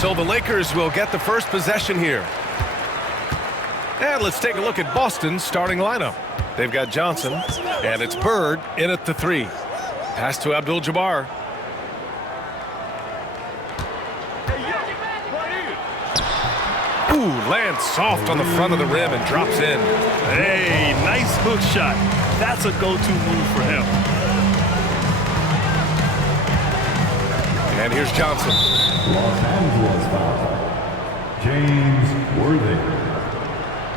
So the Lakers will get the first possession here. And let's take a look at Boston's starting lineup. They've got Johnson, and it's Bird in at the 3. Pass to Abdul-Jabbar. Ooh, lands soft on the front of the rim and drops in. Hey, nice hook shot. That's a go-to move for him. And here's Johnson. Los Angeles foul. James Worthy.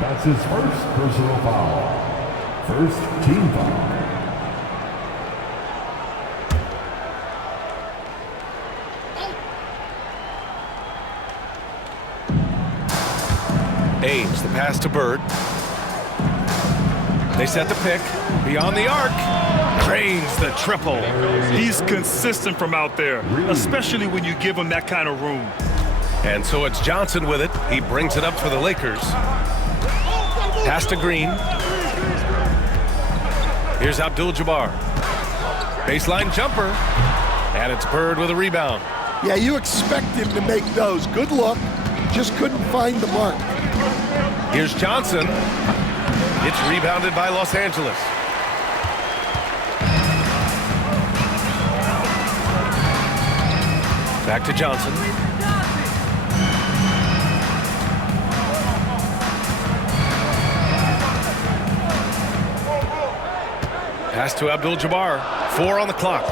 That's his first personal foul. First team foul. Ames, the pass to Bird. They set the pick. Beyond the arc. Drains the triple. He's consistent from out there, especially when you give him that kind of room. And so it's Johnson with it. He brings it up for the Lakers. Pass to Green. Here's Abdul-Jabbar. Baseline jumper. And it's Bird with a rebound. Yeah, you expect him to make those. Good look. Just couldn't find the mark. Here's Johnson. It's rebounded by Los Angeles. Back to Johnson. Pass to Abdul-Jabbar. 4 on the clock.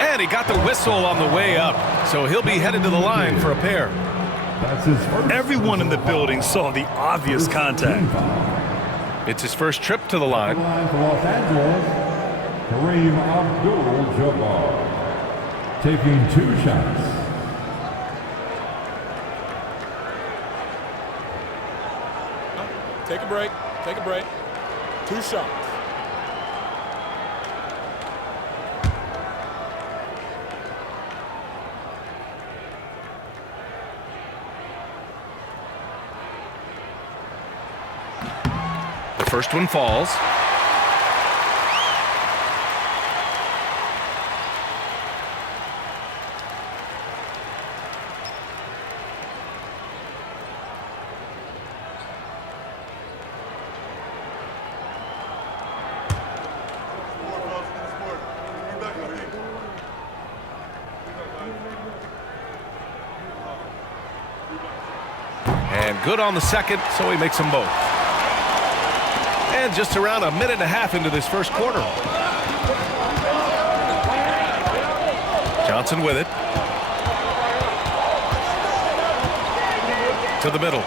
And he got the whistle on the way up, so he'll be headed to the line for a pair. Everyone in the building saw the obvious contact. It's his first trip to the line. For Los Angeles, Kareem Abdul-Jabbar. Taking 2 shots. Take a break. Take a break. 2 shots. The first one falls. And good on the second, so he makes them both. And just around a minute and a half into this first quarter. Johnson with it. To the middle.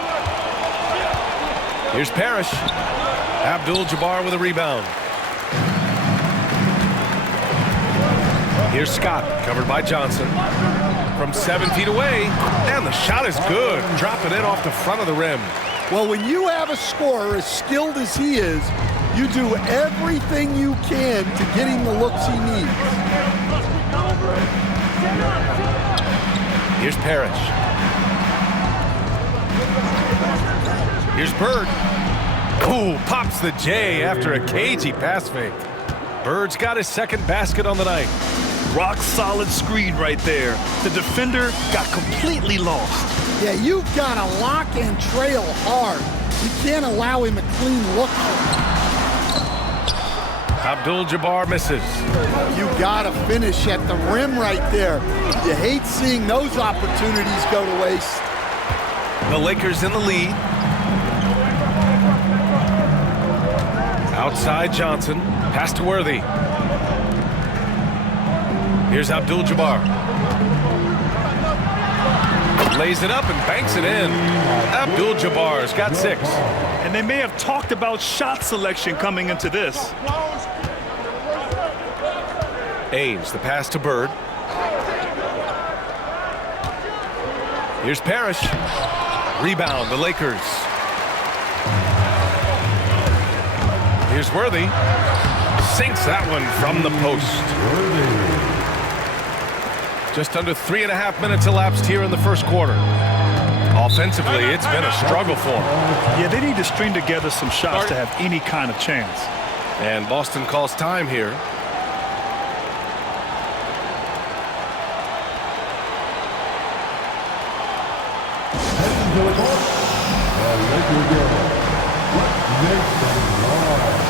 Here's Parrish. Abdul-Jabbar with a rebound. Here's Scott, covered by Johnson. From 7 feet away, and the shot is good. Dropping it off the front of the rim. Well, when you have a scorer as skilled as he is, you do everything you can to get him the looks he needs. Here's Parrish. Here's Bird. Ooh, pops the J after a cagey pass fake. Bird's got his second basket on the night. Rock solid screen right there. The defender got completely lost. Yeah, you've got to lock and trail hard. You can't allow him a clean look. Abdul-Jabbar misses. You got to finish at the rim right there. You hate seeing those opportunities go to waste. The Lakers in the lead. Outside Johnson. Pass to Worthy. Here's Abdul-Jabbar. Lays it up and banks it in. Abdul-Jabbar's got 6. And they may have talked about shot selection coming into this. Ames, the pass to Bird. Here's Parrish. Rebound, the Lakers. Here's Worthy. Sinks that one from the post. Just under 3.5 minutes elapsed here in the first quarter. Offensively, it's been a struggle for them. Yeah, they need to string together some shots to have any kind of chance. And Boston calls time here. to the court. The Lakers go. What makes them wrong?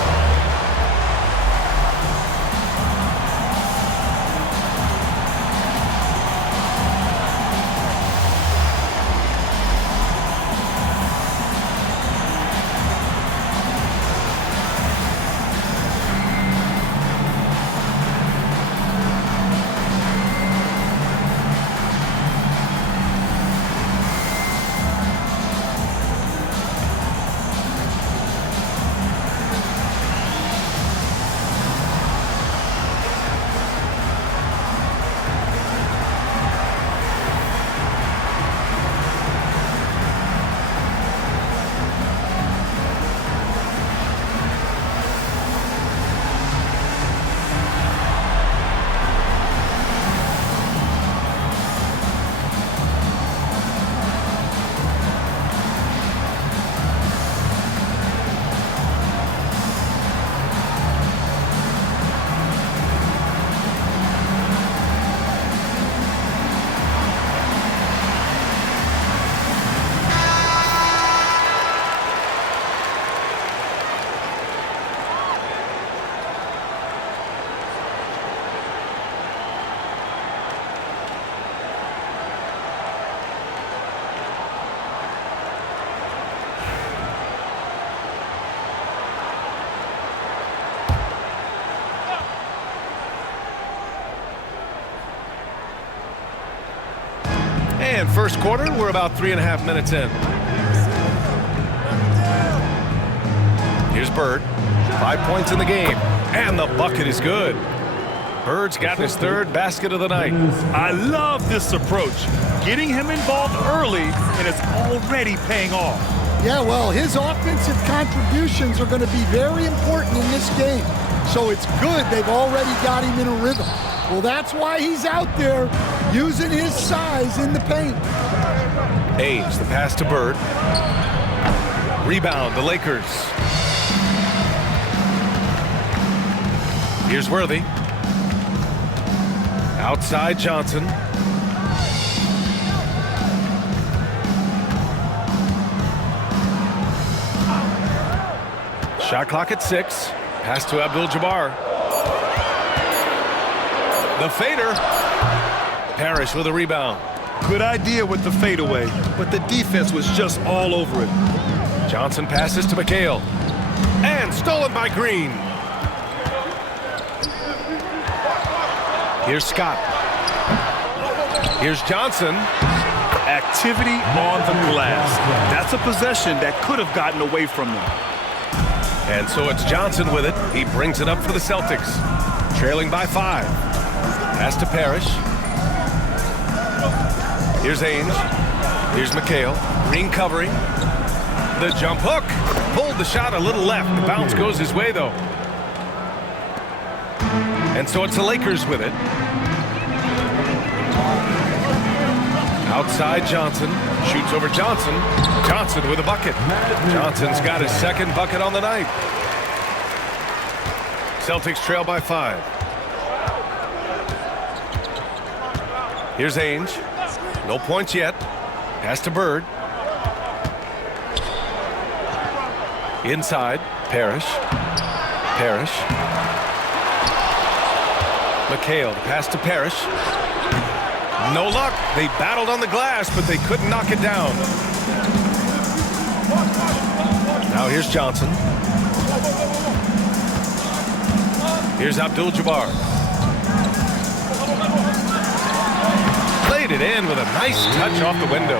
And first quarter, we're about 3.5 minutes in. Here's Bird. 5 points in the game. And the bucket is good. Bird's gotten his third basket of the night. I love this approach. Getting him involved early, and it's already paying off. Yeah, well, his offensive contributions are going to be very important in this game. So it's good they've already got him in a rhythm. Well, that's why he's out there using his size in the paint. Ames, the pass to Bird. Rebound, the Lakers. Here's Worthy. Outside Johnson. Shot clock at 6. Pass to Abdul-Jabbar. The fader. Parrish with a rebound. Good idea with the fadeaway, but the defense was just all over it. Johnson passes to McHale. And stolen by Green. Here's Scott. Here's Johnson. Activity on the glass. That's a possession that could have gotten away from them. And so it's Johnson with it. He brings it up for the Celtics. Trailing by 5. Pass to Parrish. Here's Ainge. Here's McHale. Green covering. The jump hook. Pulled the shot a little left. The bounce goes his way, though. And so it's the Lakers with it. Outside Johnson. Shoots over Johnson. Johnson with a bucket. Johnson's got his second bucket on the night. Celtics trail by 5. Here's Ainge. No points yet. Pass to Bird. Inside. Parrish. Parrish. McHale. The pass to Parrish. No luck. They battled on the glass, but they couldn't knock it down. Now here's Johnson. Here's Abdul-Jabbar. Played it in with a nice touch off the window.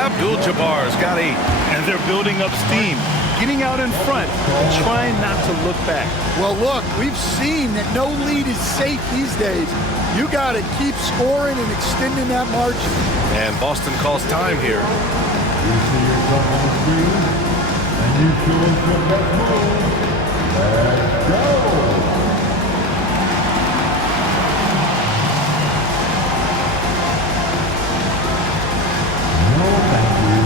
Abdul-Jabbar's got 8. And they're building up steam, getting out in front and trying not to look back. Well, look, we've seen that no lead is safe these days. You got to keep scoring and extending that margin. And Boston calls time here. You see yourself on the screen, and you feel it's your best move. Let's go! No, thank you.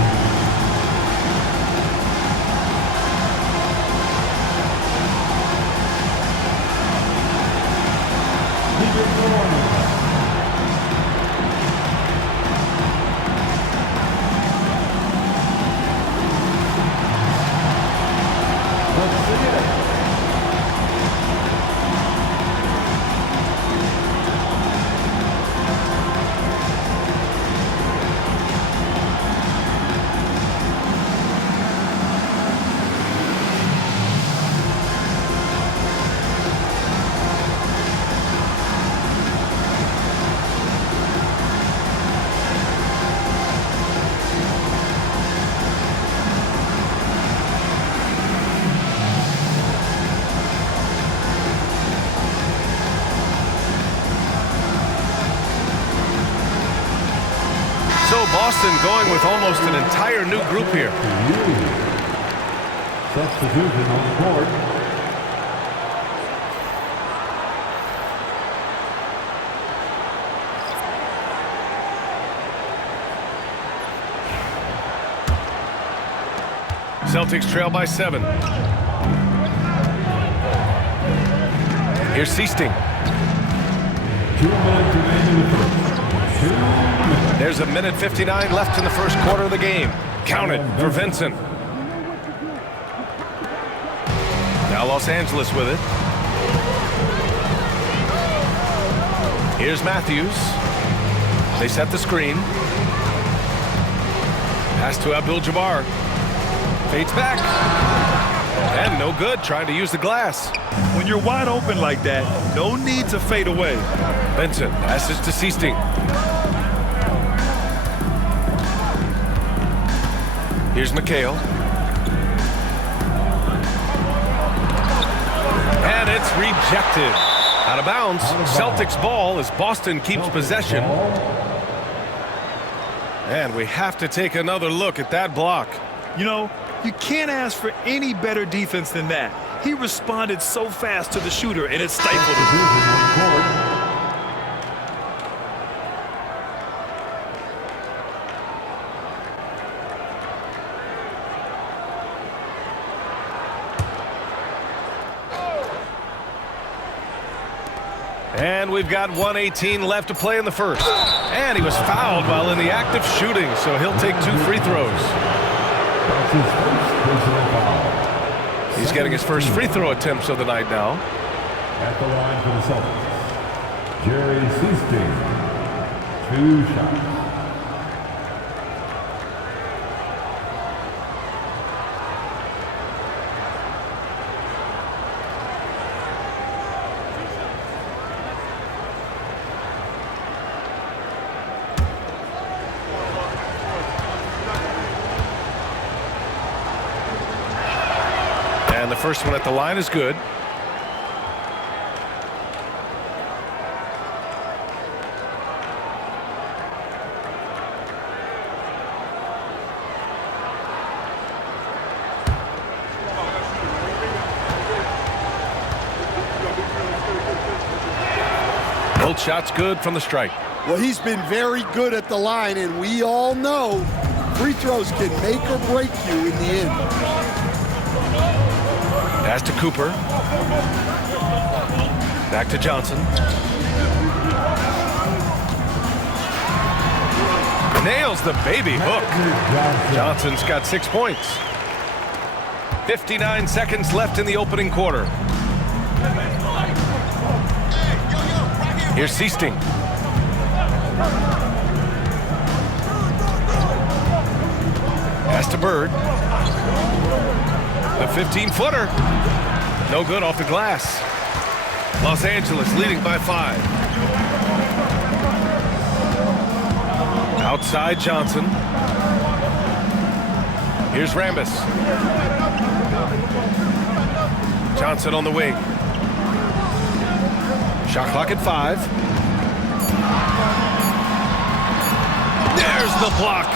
Keep it going. Boston going with almost an entire new group here. Substitution on the court. Celtics trail by 7. Here's Seasting. 2 minutes remaining in the first. 2 minutes. There's a minute 59 left in the first quarter of the game. Count it for Vincent. Now Los Angeles with it. Here's Matthews. They set the screen. Pass to Abdul-Jabbar. Fades back. And no good, trying to use the glass. When you're wide open like that, no need to fade away. Vincent passes to Seasting. Here's McHale. And it's rejected. Out of bounds. Celtics ball as Boston keeps possession. And we have to take another look at that block. You know, you can't ask for any better defense than that. He responded so fast to the shooter, and it stifled him. Substitution on the court. And we've got 1:18 left to play in the first. And he was fouled while in the act of shooting, so he'll take 2 free throws. That's his first personal foul. He's getting his first free throw attempts of the night now. At the line for the Celtics, Jerry Seasting. 2 shots. And the first one at the line is good. Both shots good from the strike. Well, he's been very good at the line, and we all know free throws can make or break you in the end. Pass to Cooper. Back to Johnson. Nails the baby hook. Johnson's got 6 points. 59 seconds left in the opening quarter. Here's Seasting. Pass to Bird. The 15-footer. No good off the glass. Los Angeles leading by 5. Outside Johnson. Here's Rambis. Johnson on the wing. Shot clock at 5. There's the block.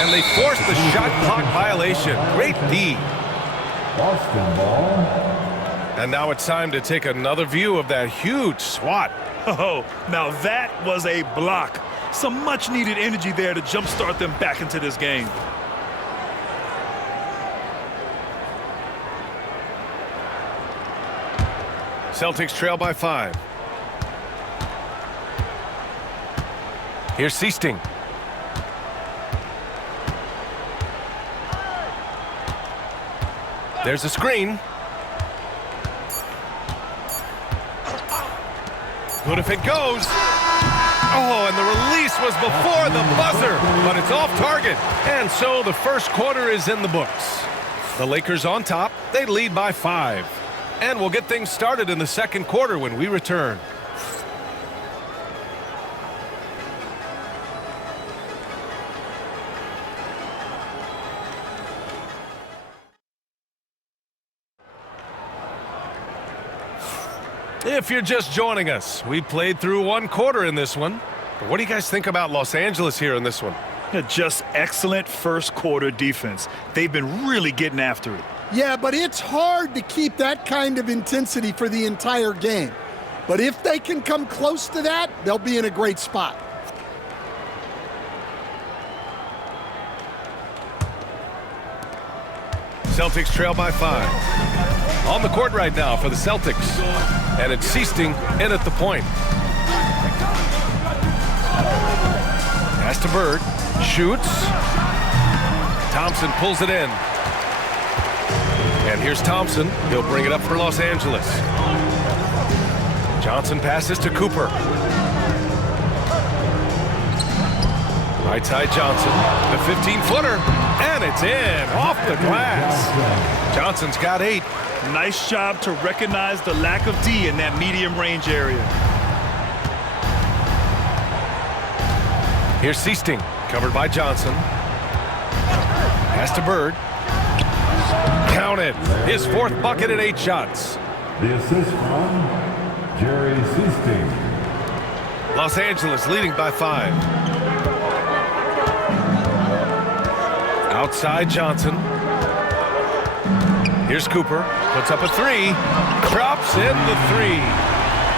And they force the shot clock violation. Great D. Boston ball. And now it's time to take another view of that huge swat. Oh, now that was a block. Some much-needed energy there to jumpstart them back into this game. Celtics trail by 5. Here's Seasting. There's a screen. Good if it goes. Oh, and the release was before the buzzer, but it's off target. And so the first quarter is in the books. The Lakers on top. They lead by 5. And we'll get things started in the second quarter when we return. If you're just joining us, we played through 1 quarter in this one. But what do you guys think about Los Angeles here in this one? Just excellent first quarter defense. They've been really getting after it. Yeah, but it's hard to keep that kind of intensity for the entire game. But if they can come close to that, they'll be in a great spot. Celtics trail by 5. On the court right now for the Celtics. And it's Seasting in at the point. Pass to Bird. Shoots. Thompson pulls it in. And here's Thompson. He'll bring it up for Los Angeles. Johnson passes to Cooper. Right side Johnson. The 15-footer. And it's in. Off the glass. Johnson's got 8. Nice job to recognize the lack of D in that medium range area. Here's Seasting. Covered by Johnson. Pass to Bird. Counted. His 4th bucket at 8 shots. The assist from Jerry Seasting. Los Angeles leading by 5. Outside Johnson. Here's Cooper. Puts up a 3. Drops in the 3.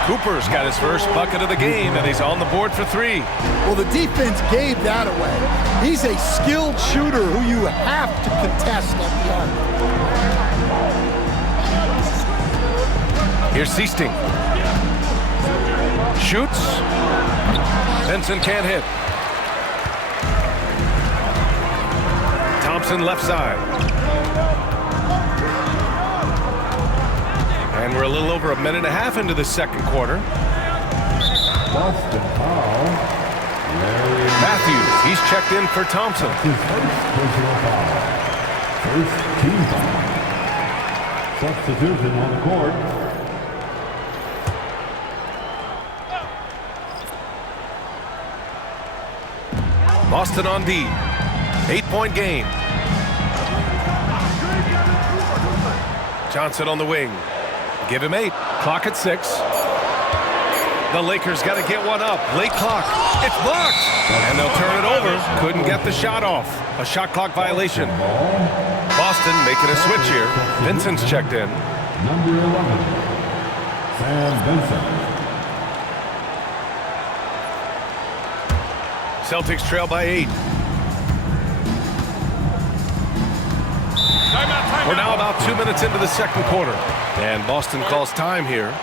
Cooper's got his first bucket of the game, and he's on the board for 3. Well, the defense gave that away. He's a skilled shooter who you have to contest at the arc. Here's Seasting. Shoots. Benson can't hit. Thompson left side. And we're a little over a minute and a half into the second quarter. Boston foul. Matthews, he's checked in for Thompson. His first personal foul. First team foul. Substitution on the court. Boston on D. 8-point game. Johnson on the wing. Give him 8. Clock at 6. The Lakers got to get one up. Late clock. It's blocked. And they'll turn it over. Couldn't get the shot off. A shot clock violation. Boston making a switch here. Vincent's checked in. Number 11, Sam Vincent. Celtics trail by 8. We're now about 2 minutes into the second quarter. And Boston calls time here.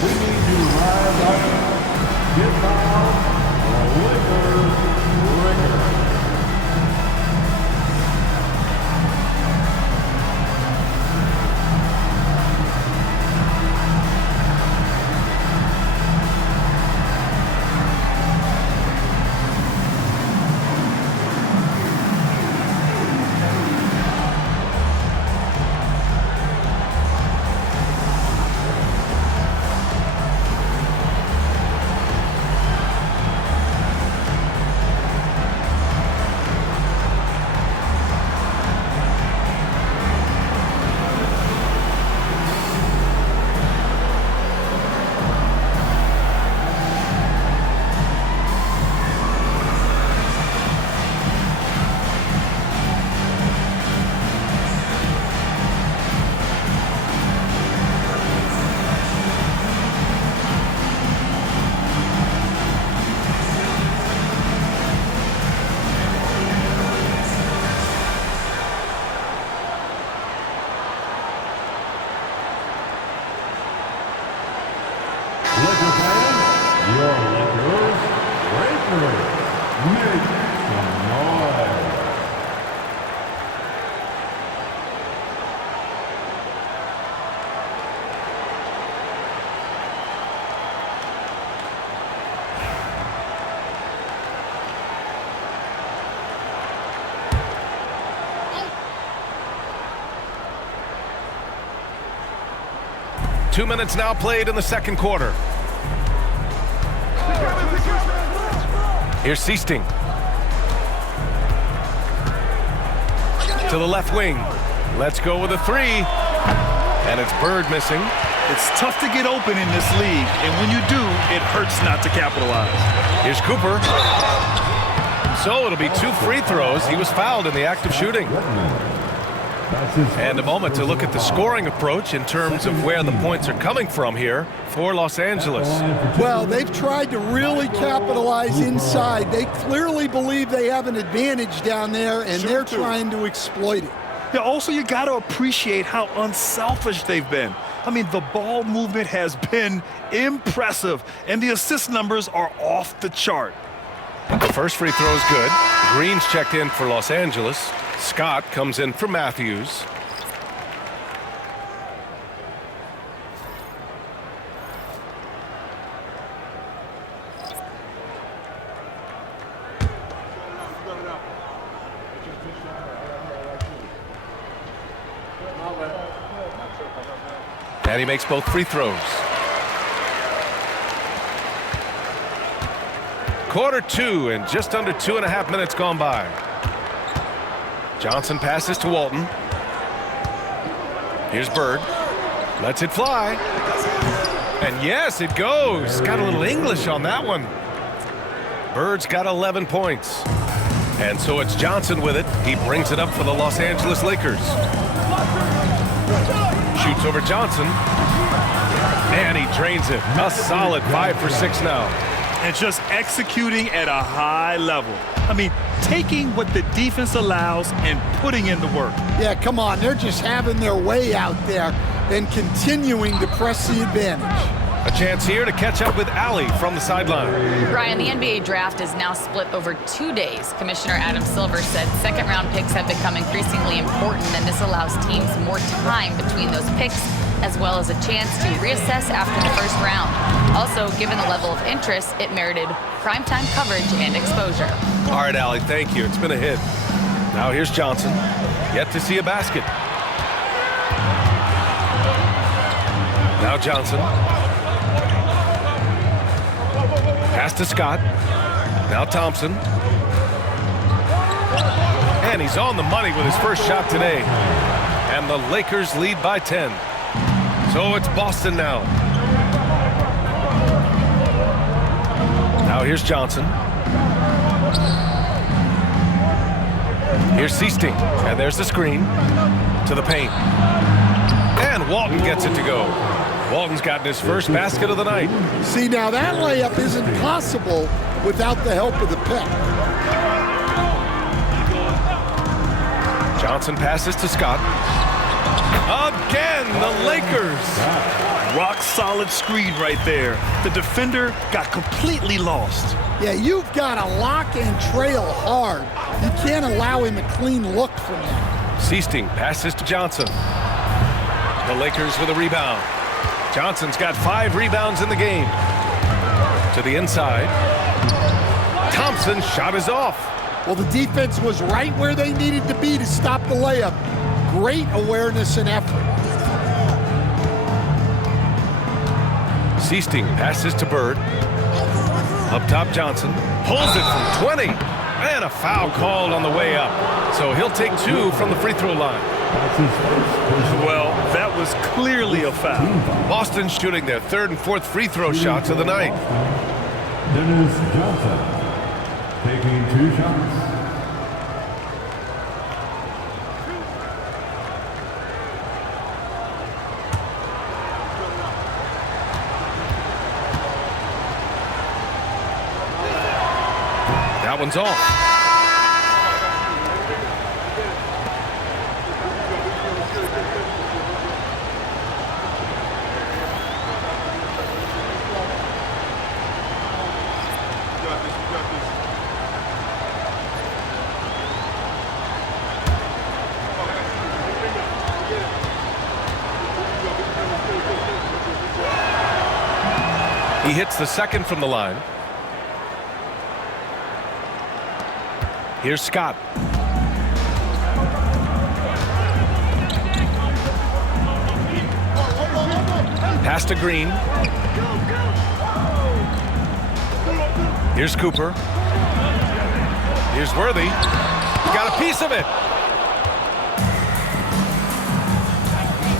We need to rise up, get down, Lakers, Lakers. Laker fans, your Lakers, make some noise. Two minutes now played in the second quarter. Here's Seasting. To the left wing. Let's go with a 3. And it's Bird missing. It's tough to get open in this league, and when you do, it hurts not to capitalize. Here's Cooper. So it'll be 2 free throws. He was fouled in the act of shooting. And a moment to look at the scoring approach in terms of where the points are coming from here for Los Angeles. Well, they've tried to really capitalize inside. They clearly believe they have an advantage down there, and they're trying to exploit it. Yeah, also, you got to appreciate how unselfish they've been. I mean, the ball movement has been impressive, and the assist numbers are off the chart. The first free throw is good. Green's checked in for Los Angeles. Scott comes in for Matthews. And he makes both free throws. Quarter 2 and just under 2.5 minutes gone by. Johnson passes to Walton. Here's Bird. Lets it fly. And yes, it goes. Got a little English on that one. Bird's got 11 points. And so it's Johnson with it. He brings it up for the Los Angeles Lakers. Shoots over Johnson. And he drains it. A solid 5 for 6 now. And just executing at a high level. I mean, taking what the defense allows and putting in the work. Yeah, come on. They're just having their way out there and continuing to press the advantage. A chance here to catch up with Allie from the sideline. Brian, the NBA draft is now split over 2 days. Commissioner Adam Silver said second-round picks have become increasingly important, and this allows teams more time between those picks, as well as a chance to reassess after the first round. Also, given the level of interest, it merited primetime coverage and exposure. All right, Allie, thank you. It's been a hit. Now here's Johnson. Yet to see a basket. Now Johnson. Pass to Scott. Now Thompson. And he's on the money with his first shot today. And the Lakers lead by 10. So it's Boston now. Now here's Johnson. Here's Seasting. And there's the screen to the paint. And Walton gets it to go. Walton's gotten his first basket of the night. See, now that layup isn't possible without the help of the pick. Johnson passes to Scott. Again, the Lakers. Rock solid screen right there. The defender got completely lost. Yeah, you've got to lock and trail hard. You can't allow him a clean look from that. Seasting passes to Johnson. The Lakers with a rebound. Johnson's got 5 rebounds in the game. To the inside. Thompson's shot is off. Well, the defense was right where they needed to be to stop the layup. Great awareness and effort. Seasting passes to Bird. Up top, Johnson pulls it from 20. And a foul called on the way up. So he'll take 2 from the free throw line. Well, that was clearly a foul. Boston shooting their 3rd and 4th free throw shots of the night. Dennis Johnson taking 2 shots. That one's off. He hits the 2nd from the line. Here's Scott. Pass to Green. Here's Cooper. Here's Worthy. Got a piece of it.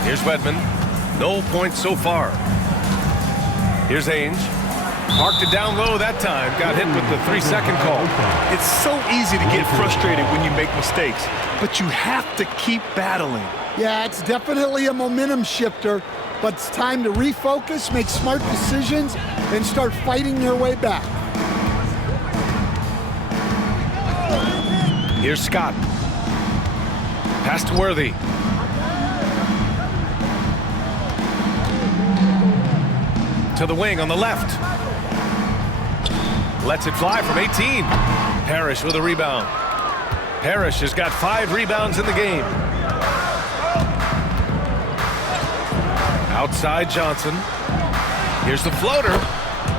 Here's Wedman. No points so far. Here's Ainge. Marked it down low that time. Got hit with the 3-second call. It's so easy to get frustrated when you make mistakes, but you have to keep battling. Yeah, it's definitely a momentum shifter, but it's time to refocus, make smart decisions, and start fighting their way back. Here's Scott. Pass to Worthy. To the wing on the left. Lets it fly from 18. Parrish with a rebound. Parrish has got 5 rebounds in the game. Outside Johnson. Here's the floater.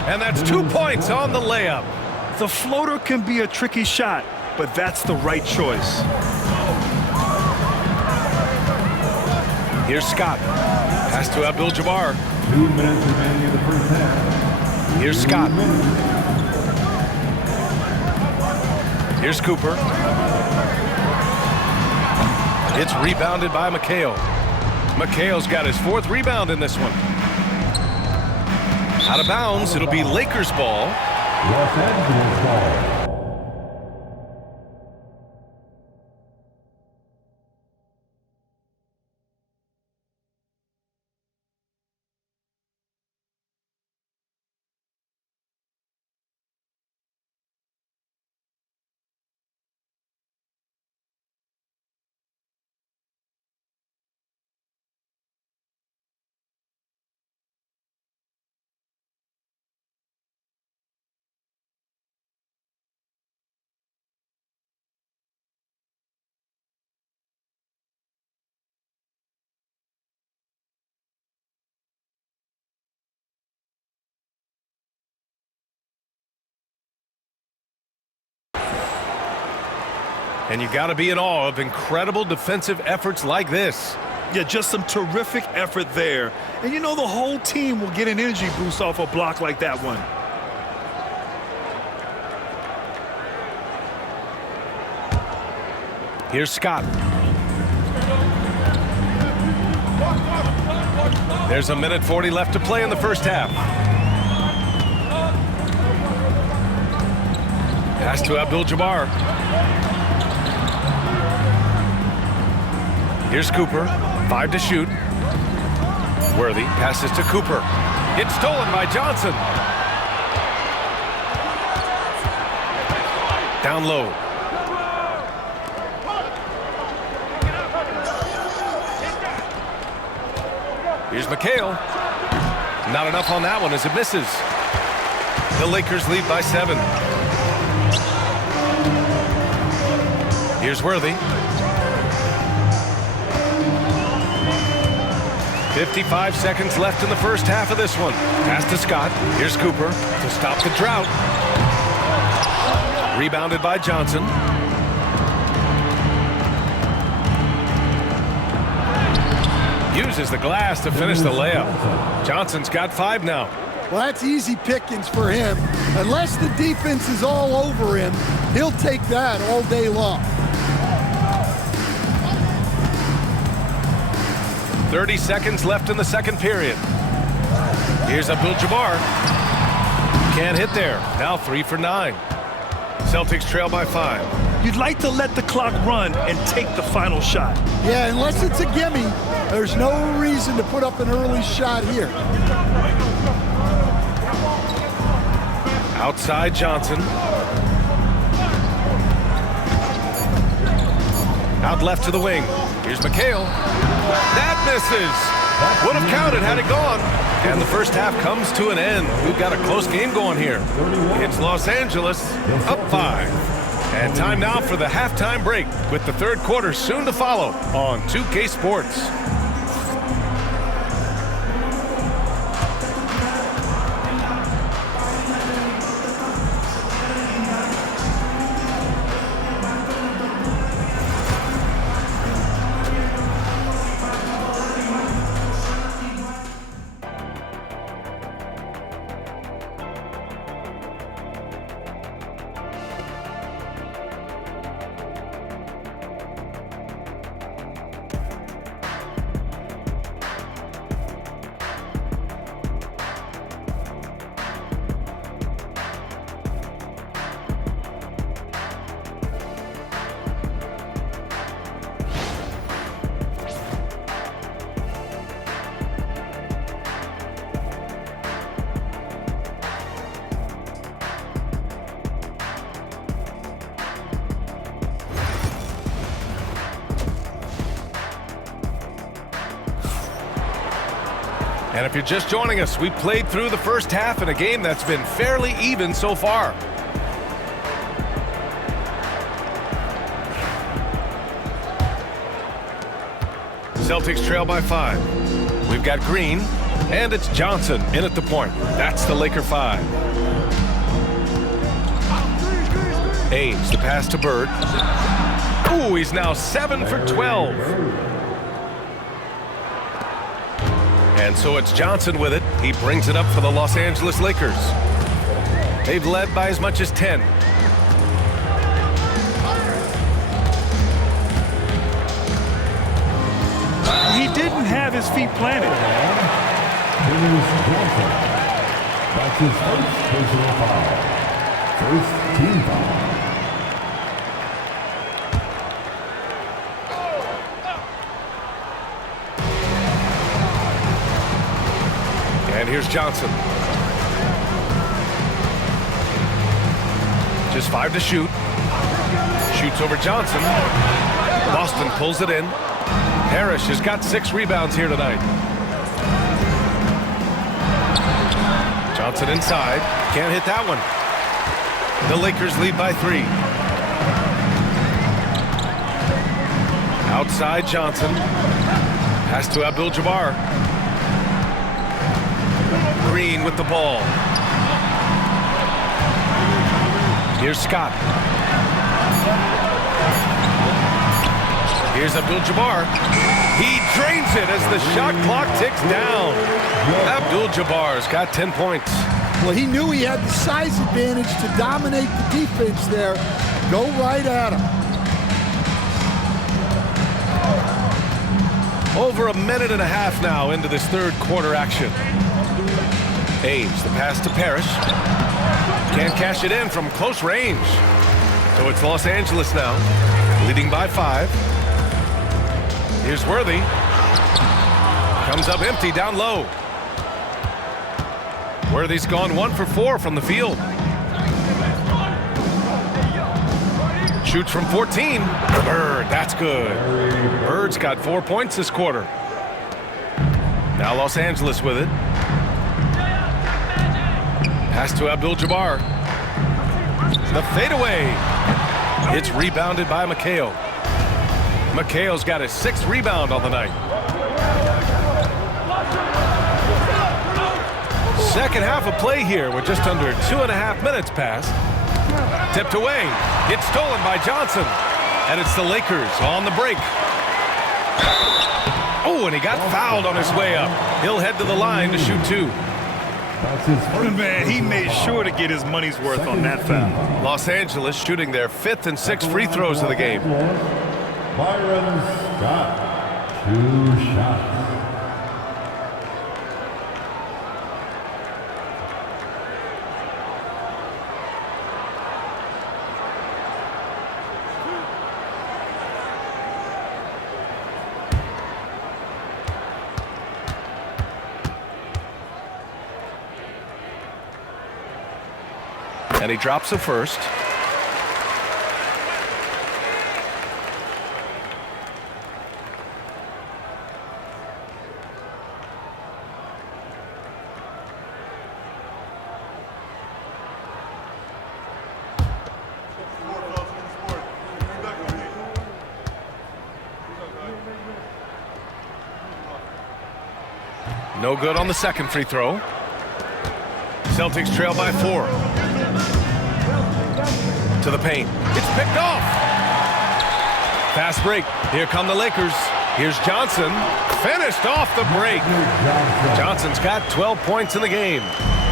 And that's 2 points on the layup. The floater can be a tricky shot, but that's the right choice. Here's Scott. Pass to Abdul-Jabbar. 2 minutes remaining in the first half. Here's Scott. Here's Cooper. It's rebounded by McHale. McHale's got his 4th rebound in this one. Out of bounds, it'll be Lakers ball. Los Angeles ball. And you got to be in awe of incredible defensive efforts like this. Yeah, just some terrific effort there. And you know the whole team will get an energy boost off a block like that one. Here's Scott. There's a minute 40 left to play in the first half. Pass to Abdul-Jabbar. Here's Cooper. 5 to shoot. Worthy passes to Cooper. It's stolen by Johnson. Down low. Here's McHale. Not enough on that one as it misses. The Lakers lead by 7. Here's Worthy. 55 seconds left in the first half of this one. Pass to Scott. Here's Cooper to stop the drought. Rebounded by Johnson. Uses the glass to finish the layup. Johnson's got 5 now. Well, that's easy pickings for him. Unless the defense is all over him, he'll take that all day long. 30 seconds left in the second period. Here's Abdul-Jabbar. Can't hit there. Now 3 for 9. Celtics trail by 5. You'd like to let the clock run and take the final shot. Yeah, unless it's a gimme, there's no reason to put up an early shot here. Outside Johnson. Out left to the wing. Here's McHale. That misses. Would have counted had it gone. And the first half comes to an end. We've got a close game going here. It's Los Angeles up 5. And time now for the halftime break with the third quarter soon to follow on 2K Sports. And if you're just joining us, we played through the first half in a game that's been fairly even so far. Celtics trail by 5. We've got Green, and it's Johnson in at the point. That's the Laker 5. Ames, the pass to Bird. Ooh, he's now 7 for 12. And so it's Johnson with it. He brings it up for the Los Angeles Lakers. They've led by as much as 10. He didn't have his feet planted. Here's Johnson. That's his first personal foul. First team foul. And here's Johnson. Just 5 to shoot. Shoots over Johnson. Boston pulls it in. Parrish has got 6 rebounds here tonight. Johnson inside. Can't hit that one. The Lakers lead by 3. Outside Johnson. Pass to Abdul-Jabbar. Green with the ball. Here's Scott. Here's Abdul-Jabbar. He drains it as the shot clock ticks down. Abdul-Jabbar's got 10 points. Well, he knew he had the size advantage to dominate the defense there. Go right at him. Over a minute and a half now into this third quarter action. Ames, the pass to Parrish. Can't cash it in from close range. So it's Los Angeles now, leading by 5. Here's Worthy. Comes up empty down low. Worthy's gone 1 for 4 from the field. Shoots from 14. Bird, that's good. Bird's got 4 points this quarter. Now Los Angeles with it. Pass to Abdul-Jabbar. The fadeaway. It's rebounded by McHale. McHale's got his 6th rebound on the night. Second half of play here with just under 2.5 minutes passed. Tipped away. It's stolen by Johnson. And it's the Lakers on the break. Oh, and he got fouled on his way up. He'll head to the line to shoot 2. That's his first. Man, he made sure to get his money's worth on that foul. Los Angeles shooting their 5th and 6th free throws of the game. Byron Scott. 2 shots. And he drops the first. No good on the second free throw. Celtics trail by 4. To the paint. It's picked off. Fast break. Here come the Lakers. Here's Johnson. Finished off the break. Johnson's got 12 points in the game.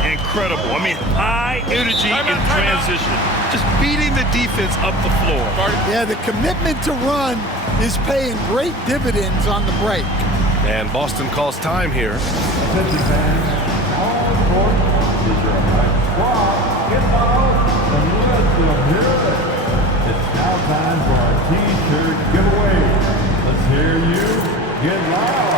Incredible. I mean, high energy in transition. Just beating the defense up the floor. Yeah, the commitment to run is paying great dividends on the break. And Boston calls time here. Attention fans, all court is your right squad. Get out and let them hear it. It's now time for our T-shirt giveaway. Let's hear you get loud.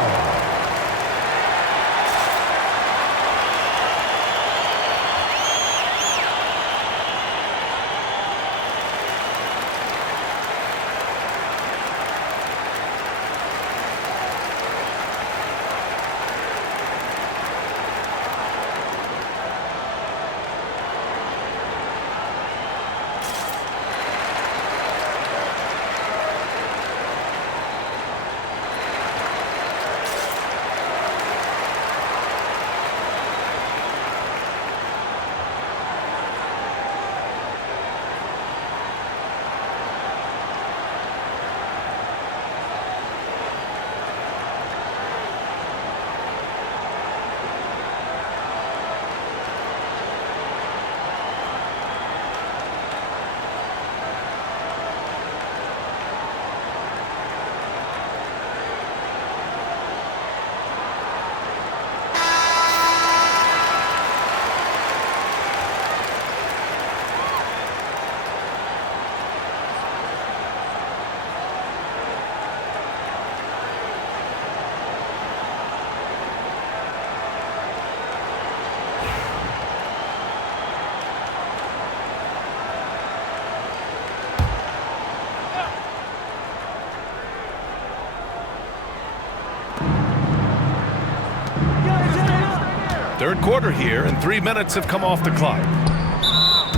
Third quarter here, and 3 minutes have come off the clock.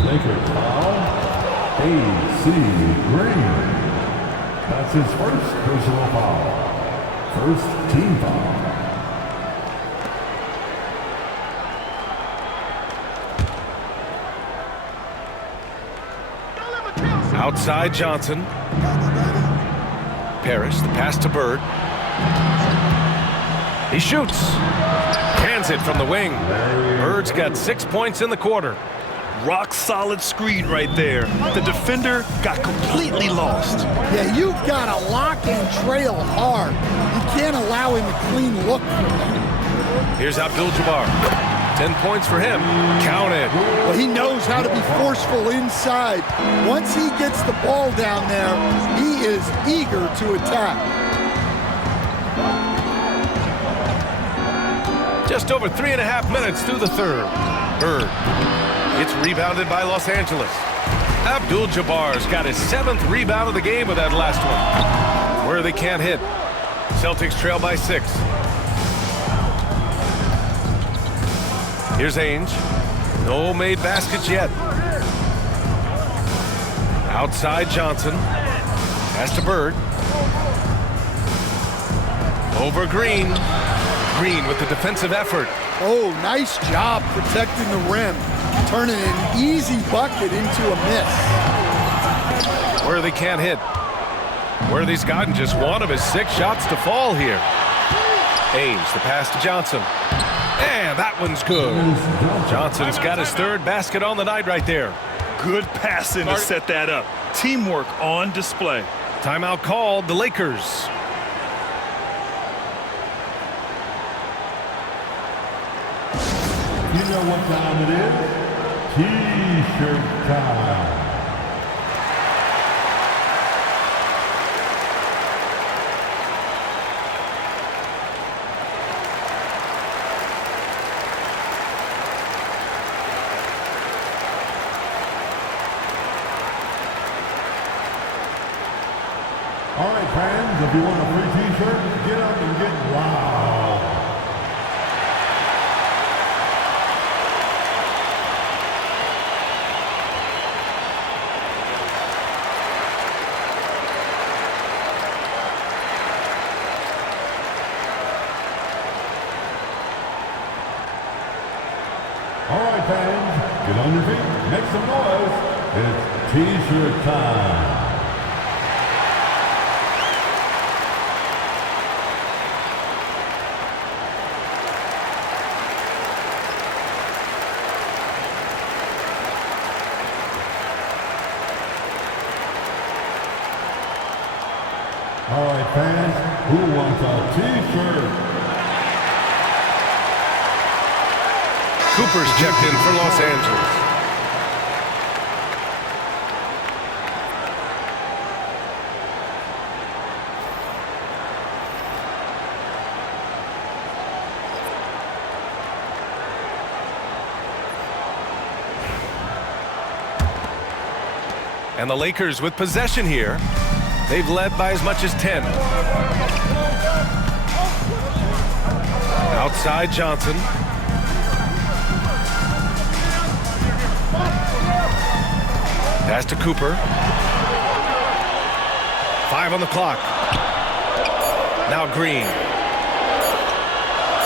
Lakers foul. A.C. Green. That's his first personal foul. First team foul. Outside Johnson. Parrish, the pass to Bird. He shoots. Hands it from the wing. Bird's got 6 points in the quarter. Rock solid screen right there. The defender got completely lost. Yeah, you've got to lock and trail hard. You can't allow him a clean look from that. Here's Abdul-Jabbar. 10 points for him. Count it. Well, he knows how to be forceful inside. Once he gets the ball down there, he is eager to attack. Just over 3.5 minutes through the third. Bird. It's rebounded by Los Angeles. Abdul-Jabbar's got his 7th rebound of the game with that last one. Where they can't hit. Celtics trail by 6. Here's Ainge. No made baskets yet. Outside Johnson. Pass to Bird. Over Green. Green with the defensive effort. Oh, nice job protecting the rim. Turning an easy bucket into a miss. Where they can't hit. Where he's gotten just one of his 6 shots to fall here. Ainge, the pass to Johnson. And that one's good. Johnson's got his 3rd basket on the night right there. Good passing to set that up. Teamwork on display. Timeout called, the Lakers. You know what time it is? T-shirt time. All right, fans, if you want a free T-shirt, get up and get loud. All right, fans, get on your feet, make some noise. It's T-shirt time. All right, fans, who wants a T-shirt? Cooper's checked in for Los Angeles. And the Lakers with possession here. They've led by as much as 10. Outside Johnson. Pass to Cooper. 5 on the clock. Now Green.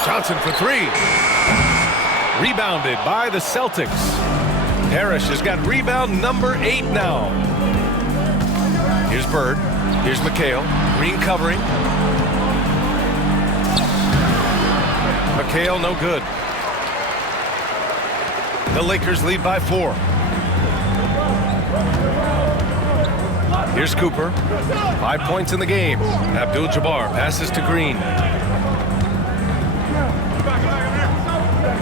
Johnson for 3. Rebounded by the Celtics. Parrish has got rebound number 8 now. Here's Bird. Here's McHale. Green covering. McHale no good. The Lakers lead by 4. Here's Cooper. 5 points in the game. Abdul-Jabbar passes to Green.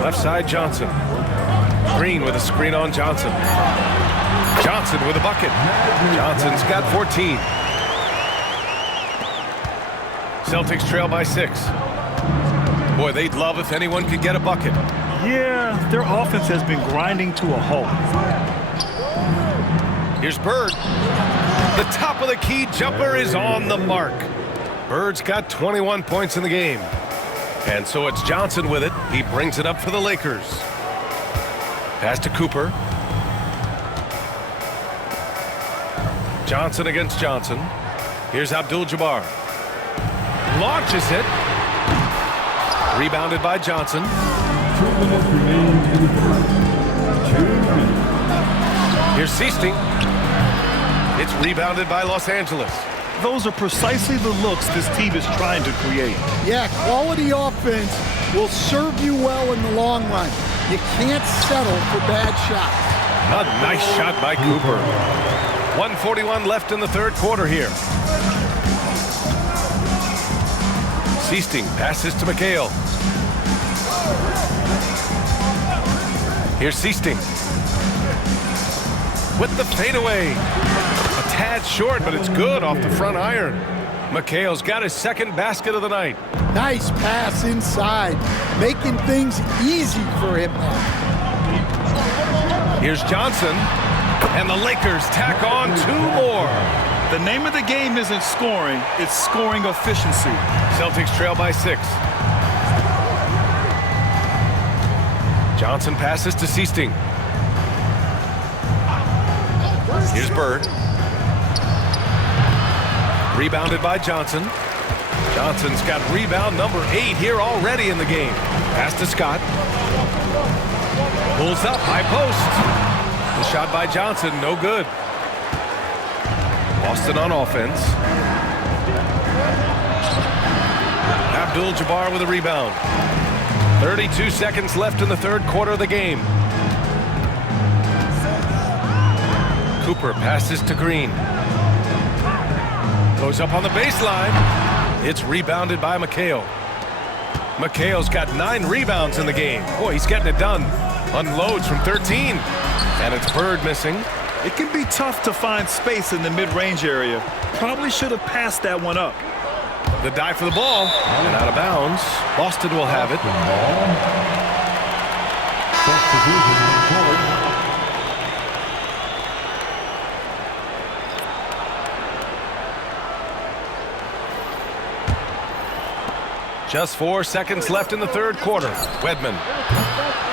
Left side Johnson. Green with a screen on Johnson. Johnson with a bucket. Johnson's got 14. Celtics trail by 6. Boy, they'd love if anyone could get a bucket. Yeah, their offense has been grinding to a halt. Here's Bird. The top of the key jumper is on the mark. Bird's got 21 points in the game. And so it's Johnson with it. He brings it up for the Lakers. Pass to Cooper. Johnson against Johnson. Here's Abdul-Jabbar. Launches it. Rebounded by Johnson. 2 minutes remaining in the third. 2 minutes. Here's Seasting. It's rebounded by Los Angeles. Those are precisely the looks this team is trying to create. Yeah, quality offense will serve you well in the long run. You can't settle for bad shots. A nice shot by Cooper. 1:41 left in the third quarter here. Seasting passes to McHale. Here's Seasting. With the fadeaway. A tad short, but it's good off the front iron. McHale's got his second basket of the night. Nice pass inside, making things easy for him now. Here's Johnson, and the Lakers tack on 2 more. The name of the game isn't scoring, it's scoring efficiency. Celtics trail by 6. Johnson passes to Seasting. Here's Bird. Rebounded by Johnson. Johnson's got rebound number 8 here already in the game. Pass to Scott. Pulls up, high post. The shot by Johnson, no good. Boston on offense. Abdul-Jabbar with a rebound. 32 seconds left in the third quarter of the game. Cooper passes to Green. Goes up on the baseline. It's rebounded by McHale. McHale's got 9 rebounds in the game. Boy, he's getting it done. Unloads from 13. And it's Bird missing. It can be tough to find space in the mid-range area. Probably should have passed that one up. The dive for the ball. And out of bounds. Boston will have it. Substitution on the court. Just 4 seconds left in the third quarter. Wedman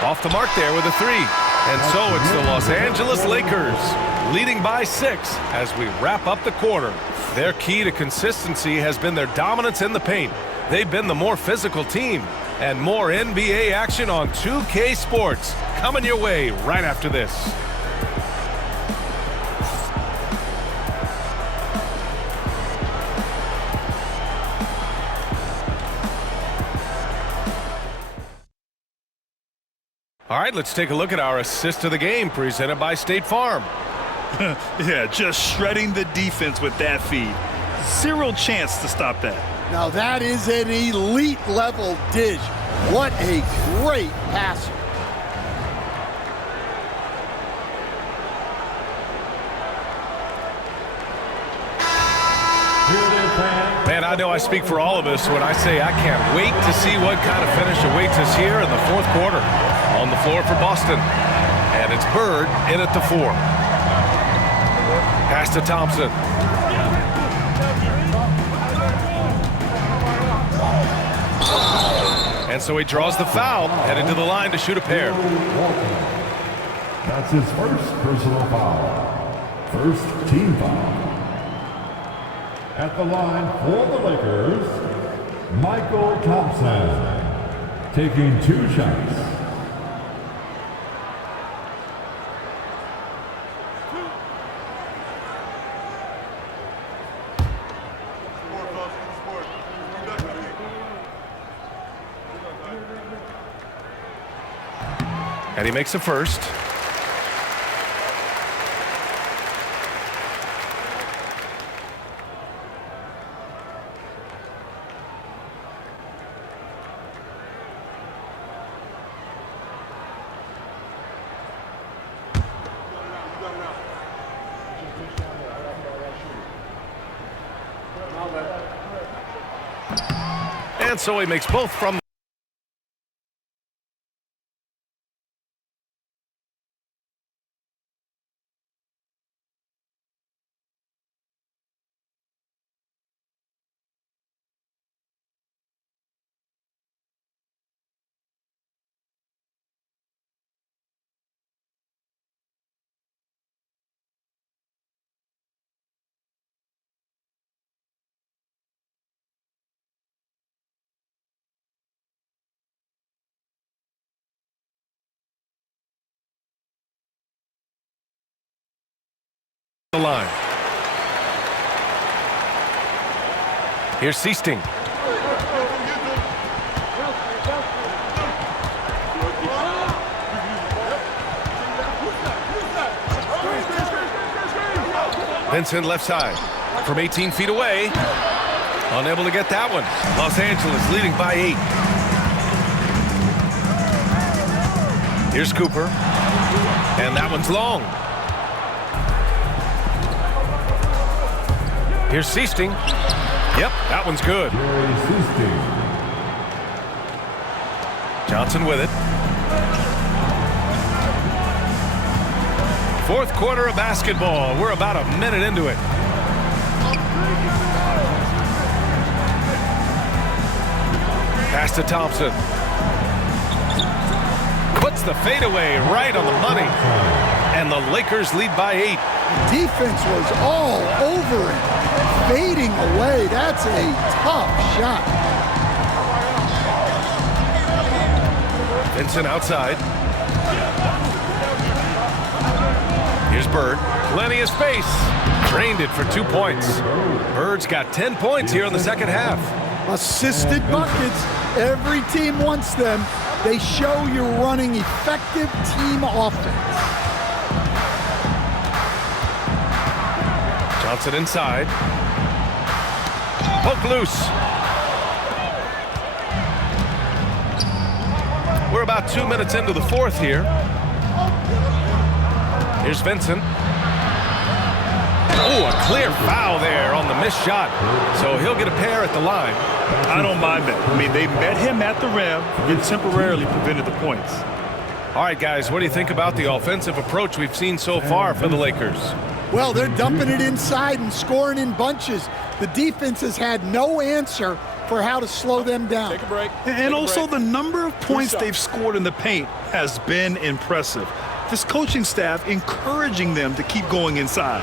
off the mark there with a 3. And so it's the Los Angeles Lakers leading by 6 as we wrap up the quarter. Their key to consistency has been their dominance in the paint. They've been the more physical team. And more NBA action on 2K Sports coming your way right after this. All right, let's take a look at our assist of the game presented by State Farm. Yeah, just shredding the defense with that feed. 0 chance to stop that. Now that is an elite level dish. What a great passer. Man, I know I speak for all of us when I say I can't wait to see what kind of finish awaits us here in the fourth quarter. On the floor for Boston. And it's Bird in at the 4. Pass to Thompson. And so he draws the foul, headed to the line to shoot a pair. That's his first personal foul. First team foul. At the line for the Lakers, Michael Thompson, taking 2 shots. And he makes a first. And so he makes both from the line. Here's Seasting. Vincent left side from 18 feet away. Unable to get that one. Los Angeles leading by 8. Here's Cooper. And that one's long. Here's Seasting. Yep, that one's good. Johnson with it. Fourth quarter of basketball. We're about a minute into it. Pass to Thompson. Puts the fadeaway right on the money. And the Lakers lead by 8. Defense was all over it. Fading away. That's a tough shot. Vincent outside. Here's Bird. Plenty of space. Drained it for 2 points. Bird's got 10 points here in the second half. Assisted buckets. Every team wants them. They show you're running effective team offense. Johnson inside. Poke loose. We're about 2 minutes into the fourth here. Here's Vincent. Oh, a clear foul there on the missed shot. So he'll get a pair at the line. I don't mind that. I mean, they met him at the rim and temporarily prevented the points. All right, guys, what do you think about the offensive approach we've seen so far for the Lakers? Well, they're dumping it inside and scoring in bunches. The defense has had no answer for how to slow them down. Take a break. And also the number of points they've scored in the paint has been impressive. This coaching staff encouraging them to keep going inside.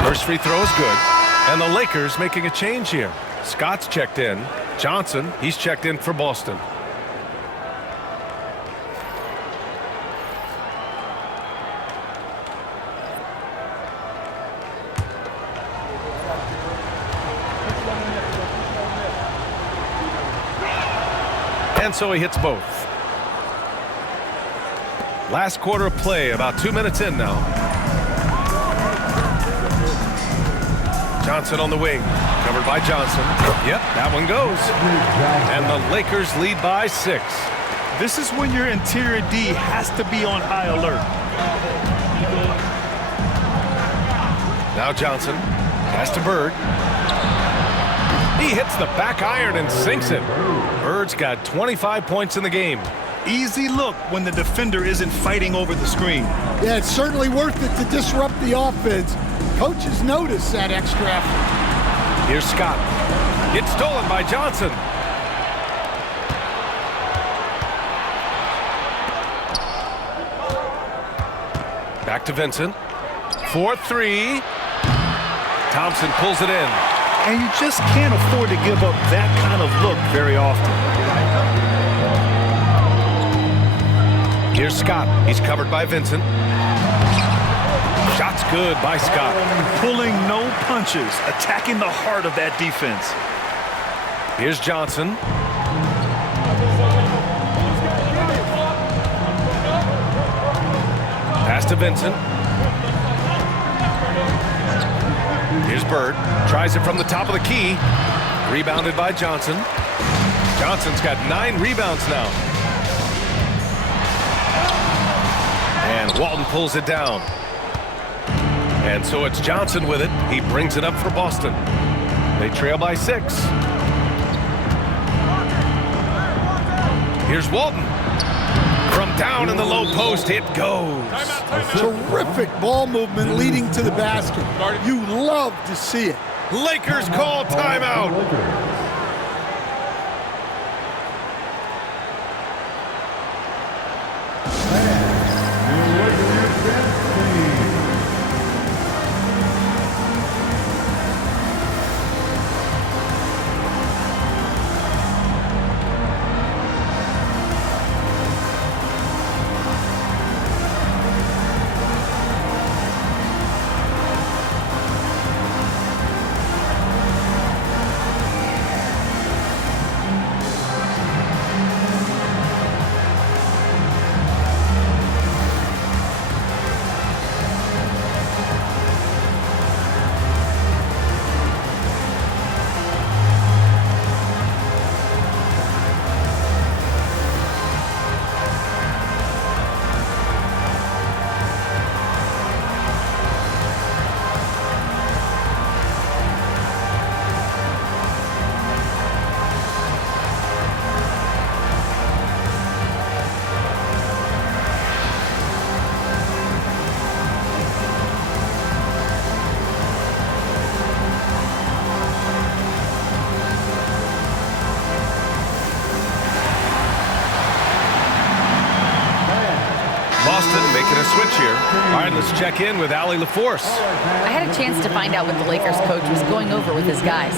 First free throw is good. And the Lakers making a change here. Scott's checked in. Johnson, he's checked in for Boston. And so he hits both. Last quarter of play, about 2 minutes in now. Johnson on the wing, covered by Johnson. Yep, that one goes. And the Lakers lead by 6. This is when your interior D has to be on high alert. Now Johnson, pass to Bird. He hits the back iron and sinks it. Bird's got 25 points in the game. Easy look when the defender isn't fighting over the screen. Yeah, it's certainly worth it to disrupt the offense. Coaches notice that extra effort. Here's Scott. It's stolen by Johnson. Back to Vincent. 4-3. Thompson pulls it in. And you just can't afford to give up that kind of look very often. Here's Scott. He's covered by Vincent. Shot's good by Scott. Pulling no punches, attacking the heart of that defense. Here's Johnson. Pass to Vincent. Here's Bird. Tries it from the top of the key. Rebounded by Johnson. Johnson's got 9 rebounds now. And Walton pulls it down. And so it's Johnson with it. He brings it up for Boston. They trail by 6. Here's Walton. From down in the low post, it goes. Terrific ball movement leading to the basket. You love to see it. Lakers call timeout. All right, let's check in with Allie LaForce. I had a chance to find out what the Lakers coach was going over with his guys.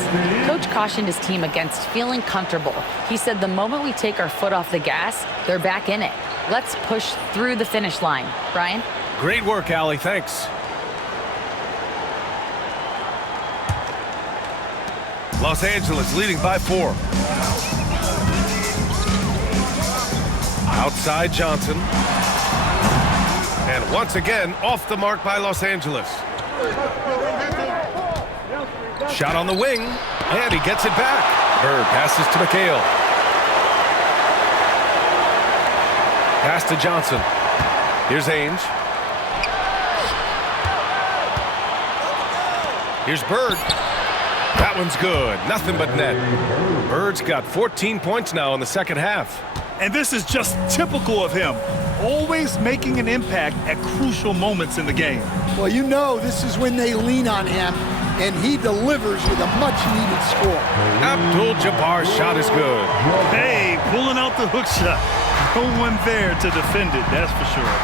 Coach cautioned his team against feeling comfortable. He said the moment we take our foot off the gas, they're back in it. Let's push through the finish line. Brian? Great work, Allie. Thanks. Los Angeles leading by 4. Outside Johnson. And once again, off the mark by Los Angeles. Shot on the wing, and he gets it back. Bird passes to McHale. Pass to Johnson. Here's Ainge. Here's Bird. That one's good. Nothing but net. Bird's got 14 points now in the second half. And this is just typical of him, always making an impact at crucial moments in the game. Well, you know this is when they lean on him, and he delivers with a much-needed score. Abdul-Jabbar's shot is good. Hey, pulling out the hook shot. No one there to defend it, that's for sure.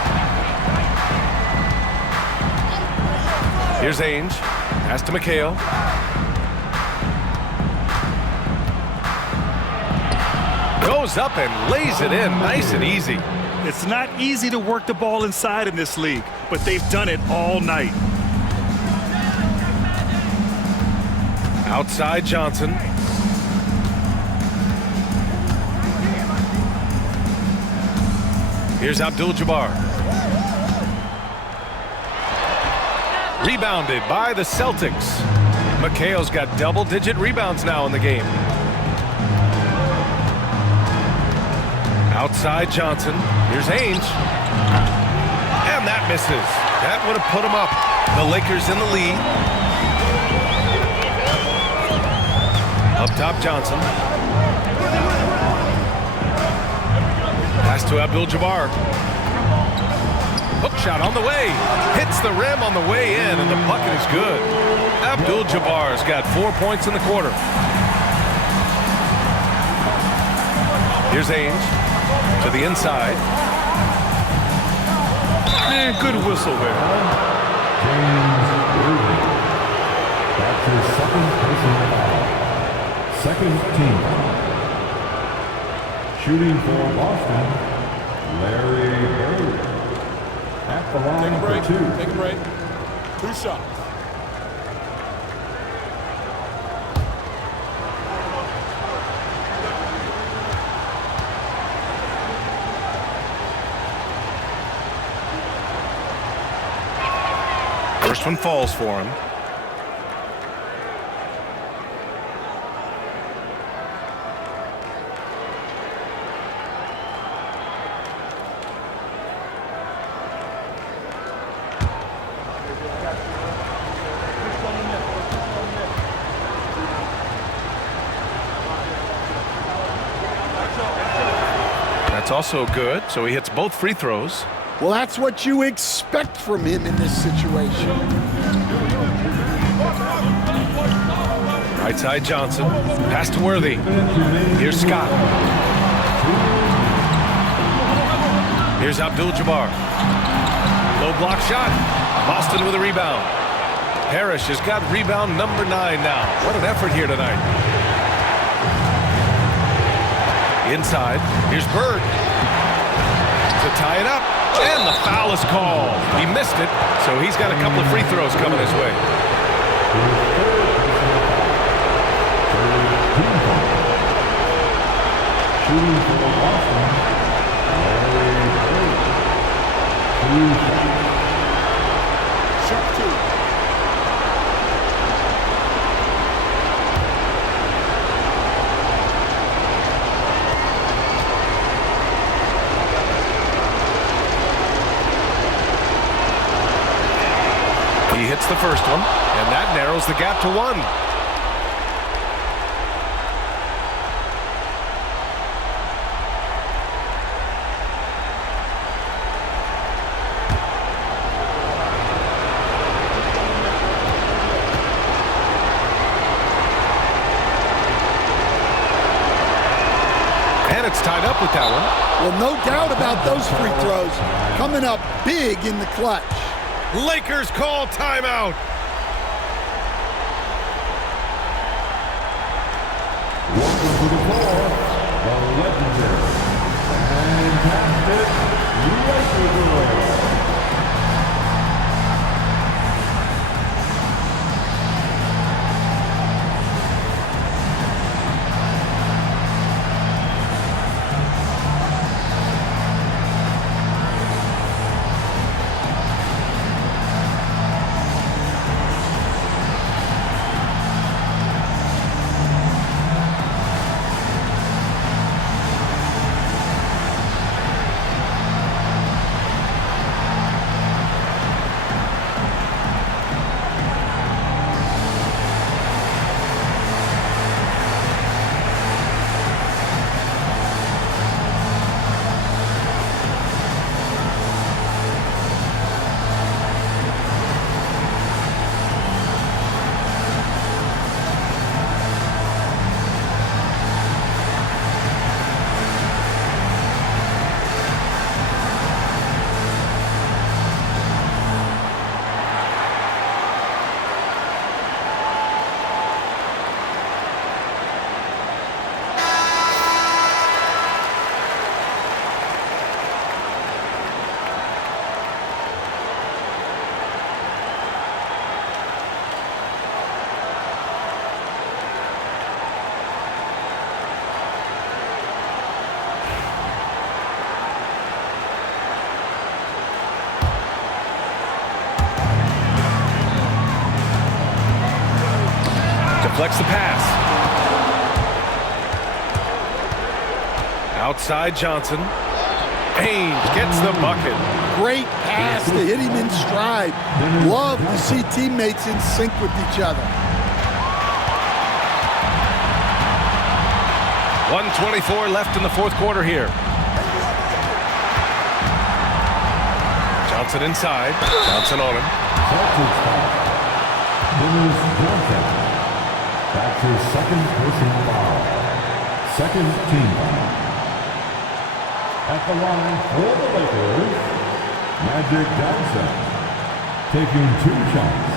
Here's Ainge. Pass to McHale. Goes up and lays it in nice and easy. It's not easy to work the ball inside in this league, but they've done it all night. Outside Johnson. Here's Abdul-Jabbar. Rebounded by the Celtics. McHale's got double-digit rebounds now in the game. Outside Johnson. Here's Ainge. And that misses. That would have put him up. The Lakers in the lead. Up top Johnson. Pass to Abdul-Jabbar. Hook shot on the way. Hits the rim on the way in, and the bucket is good. Abdul-Jabbar's got 4 points in the quarter. Here's Ainge. To the inside. And good whistle there. James Irving. That's his second personal foul. Second team foul. Shooting for Boston, Larry Bird. At the line for 2. Take a break. 2 shots. First one falls for him. That's also good, so he hits both free throws. Well, that's what you expect from him in this situation. Right side Johnson. Pass to Worthy. Here's Scott. Here's Abdul-Jabbar. Low block shot. Boston with a rebound. Parrish has got rebound number 9 now. What an effort here tonight. Inside. Here's Bird. To tie it up. And the foul is called. He missed it, so he's got a couple of free throws coming his way. Shooting for Boston, Larry Bird. 2 shots. Shot 2. He hits the first one, and that narrows the gap to 1. gets tied up with that one. Well, no doubt about those free throws. Coming up big in the clutch. Lakers call timeout. Welcome to the floor, the legendary, fantastic Lakers. Deflects the pass. Outside Johnson. Ainge gets the bucket. Great pass to hit him in stride. Love to see teammates in sync with each other. 1:24 left in the fourth quarter here. Johnson inside. Johnson on him. Celtics foul. Dennis Johnson. That's his second personal foul. Second team foul. At the line for the Lakers, Magic Johnson, taking 2 shots.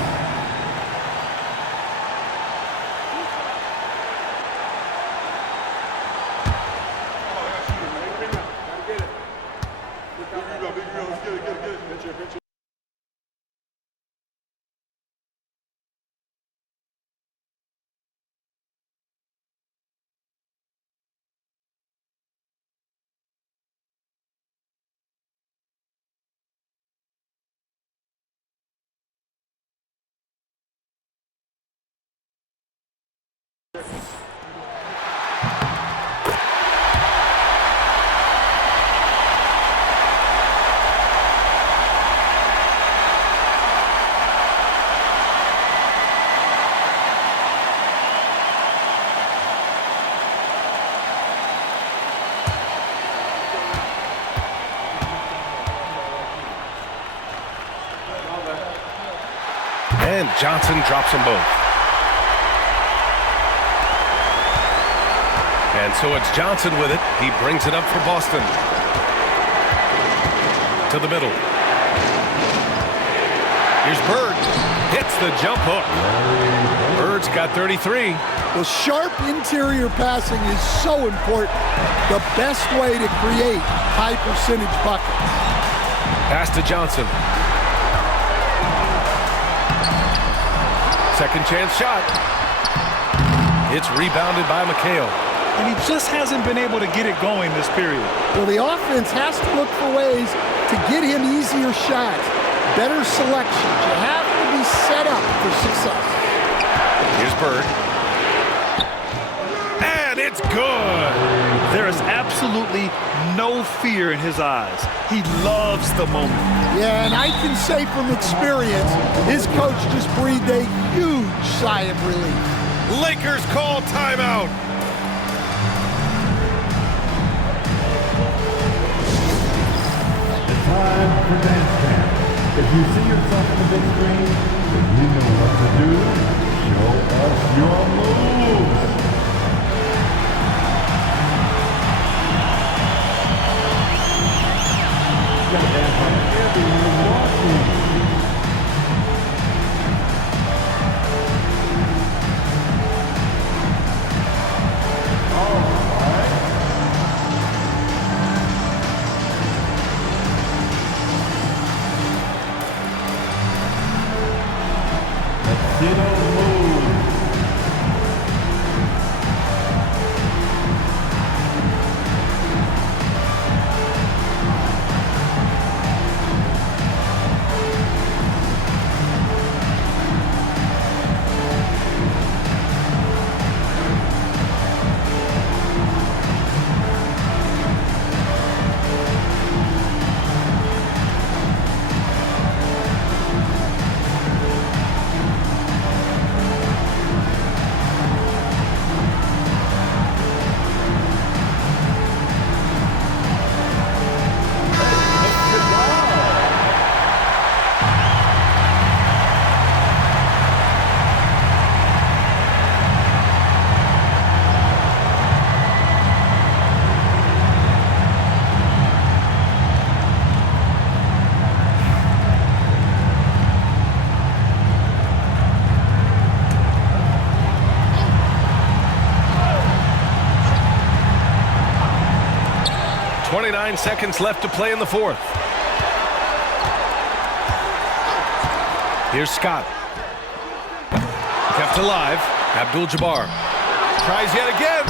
And Johnson drops them both. And so it's Johnson with it. He brings it up for Boston. To the middle. Here's Bird. Hits the jump hook. Bird's got 33. Well, sharp interior passing is so important. The best way to create high percentage buckets. Pass to Johnson. Second chance shot. It's rebounded by McHale. And he just hasn't been able to get it going this period. Well, the offense has to look for ways to get him easier shots, better selections. You have to be set up for success. Here's Bird. And it's good. There is absolutely no fear in his eyes. He loves the moment. Yeah, and I can say from experience, his coach just breathed a huge sigh of relief. Lakers call timeout. It's time for dance camp. If you see yourself on the big screen, then you know what to do. Show us your moves. Casino moves. Seconds left to play in the fourth. Here's Scott. Kept alive. Abdul-Jabbar tries yet again.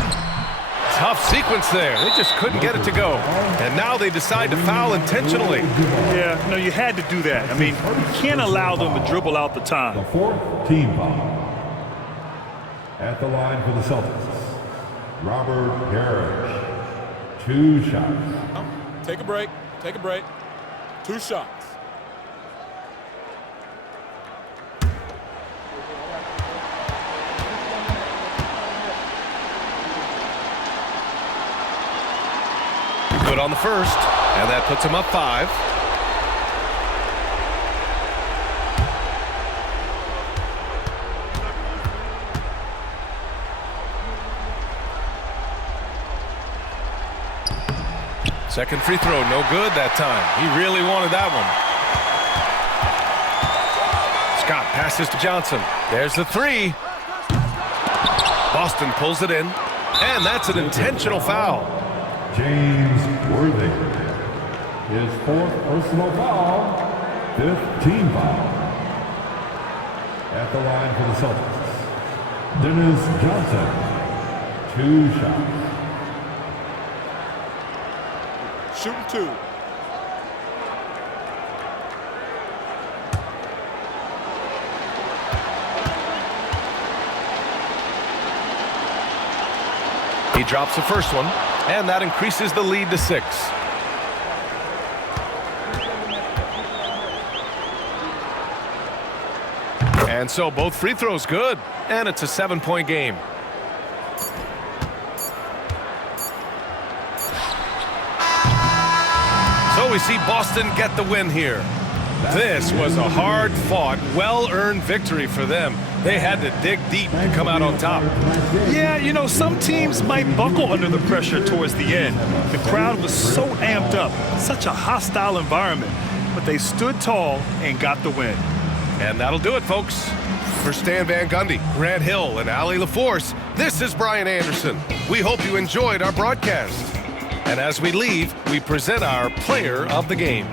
Tough sequence there. They just couldn't get it to go. And now they decide to foul intentionally. Yeah, no, you had to do that. I mean, you can't allow them to dribble out the time. The fourth team foul. At the line for the Celtics, Robert Parrish. 2 shots. Take a break. Take a break. 2 shots. Good on the first, and that puts him up 5. Second free throw, no good that time. He really wanted that one. Scott passes to Johnson. There's the 3. Boston pulls it in, and that's an intentional foul. James Worthy. His 4th personal foul. 5th team foul. At the line for the Celtics, Dennis Johnson. 2 shots. Shooting 2. He drops the first one, and that increases the lead to 6. And so both free throws good, and it's a 7-point game. So we see Boston get the win here. This was a hard-fought, well-earned victory for them. They had to dig deep to come out on top. Yeah, you know, some teams might buckle under the pressure towards the end. The crowd was so amped up, such a hostile environment, but they stood tall and got the win. And that'll do it, folks. For Stan Van Gundy, Grant Hill, and Allie LaForce, this is Brian Anderson. We hope you enjoyed our broadcast. And as we leave, we present our player of the game.